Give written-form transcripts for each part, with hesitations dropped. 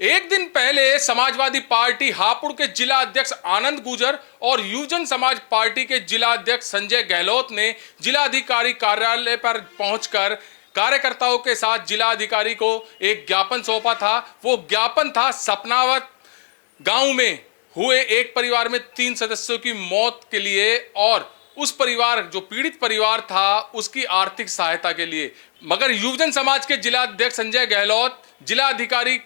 एक दिन पहले समाजवादी पार्टी हापुड़ के जिला अध्यक्ष आनंद गुजर और युवजन समाज पार्टी के जिला अध्यक्ष संजय गहलोत ने जिलाधिकारी कार्यालय पर पहुंचकर कार्यकर्ताओं के साथ जिलाधिकारी को एक ज्ञापन सौंपा था। वो ज्ञापन था सपनावत गांव में हुए एक परिवार में 3 सदस्यों की मौत के लिए और उस परिवार जो पीड़ित परिवार था उसकी आर्थिक सहायता के लिए। मगर युवजन समाज के जिला अध्यक्ष संजय गहलोत जिलाधिकारी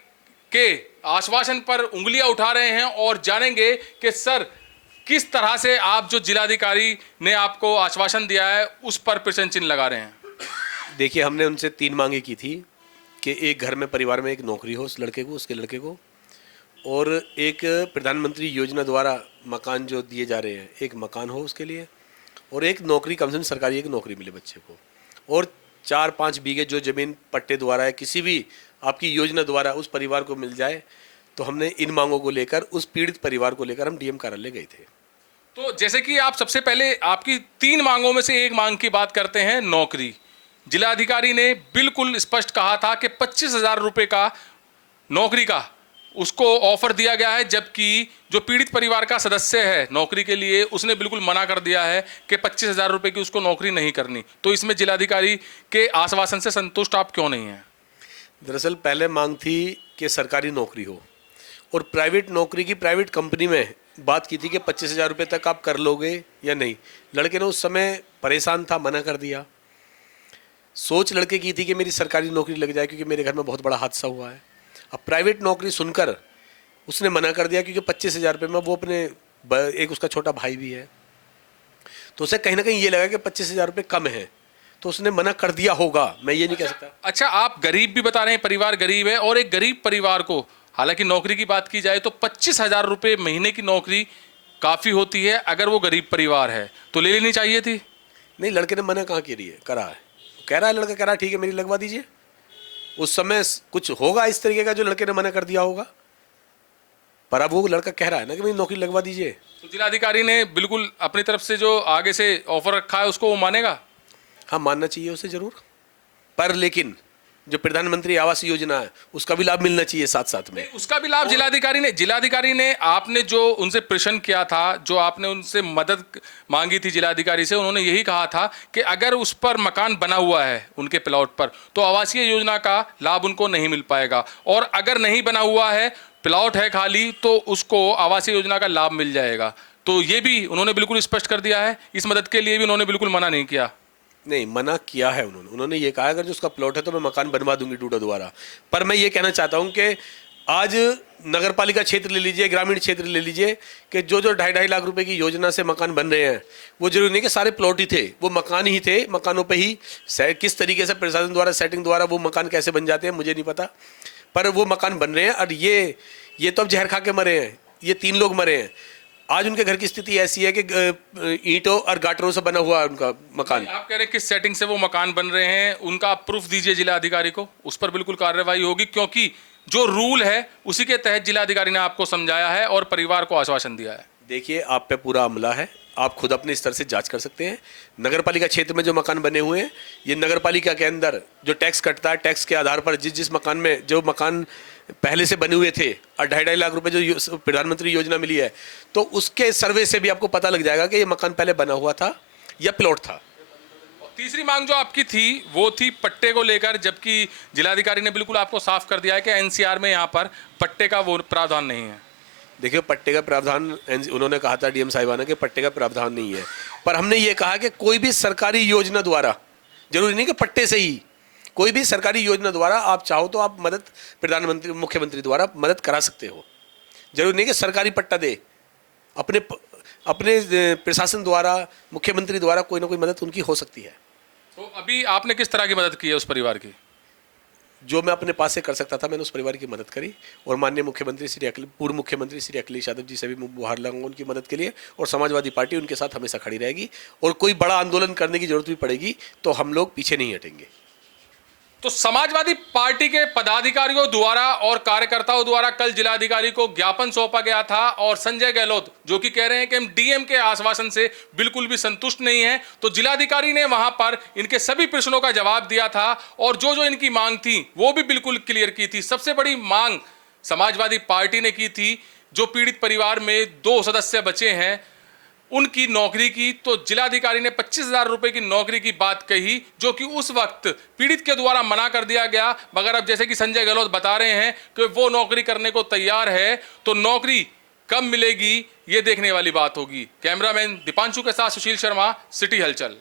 के आश्वासन पर उंगलियां उठा रहे हैं और जानेंगे कि सर किस तरह से आप जो जिलाधिकारी ने आपको आश्वासन दिया है उस पर प्रश्न चिन्ह लगा रहे हैं। देखिए, हमने उनसे 3 मांगे की थी कि एक घर में परिवार में एक नौकरी हो उस लड़के को, उसके लड़के को, और एक प्रधानमंत्री योजना द्वारा मकान जो दिए जा रहे हैं एक मकान हो उसके लिए, और एक नौकरी कम से कम सरकारी एक नौकरी मिले बच्चे को, और 4-5 बीघे जो ज़मीन पट्टे द्वारा है किसी भी आपकी योजना द्वारा उस परिवार को मिल जाए। तो हमने इन मांगों को लेकर उस पीड़ित परिवार को लेकर हम डीएम कार्यालय गए थे। तो जैसे कि आप सबसे पहले आपकी 3 मांगों में से एक मांग की बात करते हैं, नौकरी। जिलाधिकारी ने बिल्कुल स्पष्ट कहा था कि 25,000 रुपये का नौकरी का उसको ऑफर दिया गया है, जबकि जो पीड़ित परिवार का सदस्य है नौकरी के लिए उसने बिल्कुल मना कर दिया है कि 25,000 रुपये की उसको नौकरी नहीं करनी। तो इसमें जिलाधिकारी के आश्वासन से संतुष्ट आप क्यों नहीं हैं? दरअसल पहले मांग थी कि सरकारी नौकरी हो, और प्राइवेट नौकरी की प्राइवेट कंपनी में बात की थी कि 25,000 रुपये तक आप कर लोगे या नहीं। लड़के ने उस समय परेशान था, मना कर दिया। सोच लड़के की थी कि मेरी सरकारी नौकरी लग जाए क्योंकि मेरे घर में बहुत बड़ा हादसा हुआ है। अब प्राइवेट नौकरी सुनकर उसने मना कर दिया क्योंकि 25,000 रुपये में वो अपने एक उसका छोटा भाई भी है, तो उसे कहीं ना कहीं ये लगा कि 25,000 रुपये कम है, तो उसने मना कर दिया होगा, मैं ये नहीं कह सकता। अच्छा, आप गरीब भी बता रहे हैं, परिवार गरीब है, और एक गरीब परिवार को हालांकि नौकरी की बात की जाए तो 25,000 रुपये महीने की नौकरी काफ़ी होती है। अगर वो गरीब परिवार है तो ले लेनी चाहिए थी। नहीं, लड़के ने मना कहाँ करा है। कह रहा है लड़का, कह रहा है ठीक है मेरी लगवा दीजिए। उस समय कुछ होगा इस तरीके का जो लड़के ने मना कर दिया होगा, पर अब वो लड़का कह रहा है ना कि मेरी नौकरी लगवा दीजिए। तो जिलाधिकारी ने बिल्कुल अपनी तरफ से जो आगे से ऑफर रखा है उसको वो मानेगा। हाँ, मानना चाहिए उसे जरूर, पर लेकिन जो प्रधानमंत्री आवास योजना है उसका भी लाभ मिलना चाहिए साथ साथ में। उसका भी लाभ जिलाधिकारी ने आपने जो उनसे प्रश्न किया था, जो आपने उनसे मदद मांगी थी जिलाधिकारी से, उन्होंने यही कहा था कि अगर उस पर मकान बना हुआ है उनके प्लॉट पर तो आवासीय योजना का लाभ उनको नहीं मिल पाएगा, और अगर नहीं बना हुआ है, प्लॉट है खाली, तो उसको आवासीय योजना का लाभ मिल जाएगा। तो ये भी उन्होंने बिल्कुल स्पष्ट कर दिया है। इस मदद के लिए भी उन्होंने बिल्कुल मना नहीं किया। नहीं, मना किया है उन्होंने ये कहा अगर जो उसका प्लॉट है तो मैं मकान बनवा दूंगी टूटा द्वारा। पर मैं ये कहना चाहता हूँ कि आज नगर पालिका क्षेत्र ले लीजिए, ग्रामीण क्षेत्र ले लीजिए, कि जो 2.5 लाख रुपए की योजना से मकान बन रहे हैं वो जरूरी नहीं कि सारे प्लॉट ही थे, वो मकान ही थे। मकानों पे ही किस तरीके से प्रशासन द्वारा सेटिंग द्वारा वो मकान कैसे बन जाते हैं मुझे नहीं पता, पर वो मकान बन रहे हैं। और ये तो अब जहर खा के मरे हैं, ये 3 लोग मरे हैं। आज उनके घर की स्थिति ऐसी है कि ईंटों और गाटरों से बना हुआ उनका मकान। आप कह रहे हैं किस सेटिंग से वो मकान बन रहे हैं, उनका आप प्रूफ दीजिए जिलाधिकारी को, उस पर बिल्कुल कार्रवाई होगी, क्योंकि जो रूल है उसी के तहत जिलाधिकारी ने आपको समझाया है और परिवार को आश्वासन दिया है। देखिए, आप पे पूरा अमला है, आप खुद अपने स्तर से जांच कर सकते हैं। नगर पालिका क्षेत्र में जो मकान बने हुए हैं, ये नगर पालिका के अंदर जो टैक्स कटता है, टैक्स के आधार पर जिस मकान में जो मकान पहले से बने हुए थे और 2.5 लाख रुपए जो प्रधानमंत्री योजना मिली है, तो उसके सर्वे से भी आपको पता लग जाएगा कि ये मकान पहले बना हुआ था या प्लॉट था। तीसरी मांग जो आपकी थी वो थी पट्टे को लेकर, जबकि जिलाधिकारी ने बिल्कुल आपको साफ कर दिया है कि एनसीआर में यहाँ पर पट्टे का वो प्रावधान नहीं है। देखिए, पट्टे का प्रावधान उन्होंने कहा था डीएम साहिबाना कि पट्टे का प्रावधान नहीं है, पर हमने ये कहा कि कोई भी सरकारी योजना द्वारा, जरूरी नहीं कि पट्टे से ही, कोई भी सरकारी योजना द्वारा आप चाहो तो आप मदद प्रधानमंत्री मुख्यमंत्री द्वारा मदद करा सकते हो। जरूरी नहीं कि सरकारी पट्टा दे, अपने प्रशासन द्वारा मुख्यमंत्री द्वारा कोई ना कोई मदद उनकी हो सकती है। तो अभी आपने किस तरह की मदद की है उस परिवार की? जो मैं अपने पास से कर सकता था मैंने उस परिवार की मदद करी, और माननीय मुख्यमंत्री पूर्व मुख्यमंत्री श्री अखिलेश यादव जी से भी गुहार लगाऊंगा उनकी मदद के लिए, और समाजवादी पार्टी उनके साथ हमेशा खड़ी रहेगी, और कोई बड़ा आंदोलन करने की जरूरत भी पड़ेगी तो हम लोग पीछे नहीं हटेंगे। तो समाजवादी पार्टी के पदाधिकारियों द्वारा और कार्यकर्ताओं द्वारा कल जिलाधिकारी को ज्ञापन सौंपा गया था, और संजय गहलोत जो कि कह रहे हैं कि हम डीएम के आश्वासन से बिल्कुल भी संतुष्ट नहीं है, तो जिलाधिकारी ने वहां पर इनके सभी प्रश्नों का जवाब दिया था और जो जो इनकी मांग थी वो भी बिल्कुल क्लियर की थी। सबसे बड़ी मांग समाजवादी पार्टी ने की थी, जो पीड़ित परिवार में 2 सदस्य बचे हैं उनकी नौकरी की, तो जिलाधिकारी ने 25,000 रुपए की नौकरी की बात कही, जो कि उस वक्त पीड़ित के द्वारा मना कर दिया गया। मगर अब जैसे कि संजय गहलोत बता रहे हैं कि वो नौकरी करने को तैयार है, तो नौकरी कब मिलेगी ये देखने वाली बात होगी। कैमरामैन दीपांशु के साथ सुशील शर्मा, सिटी हलचल।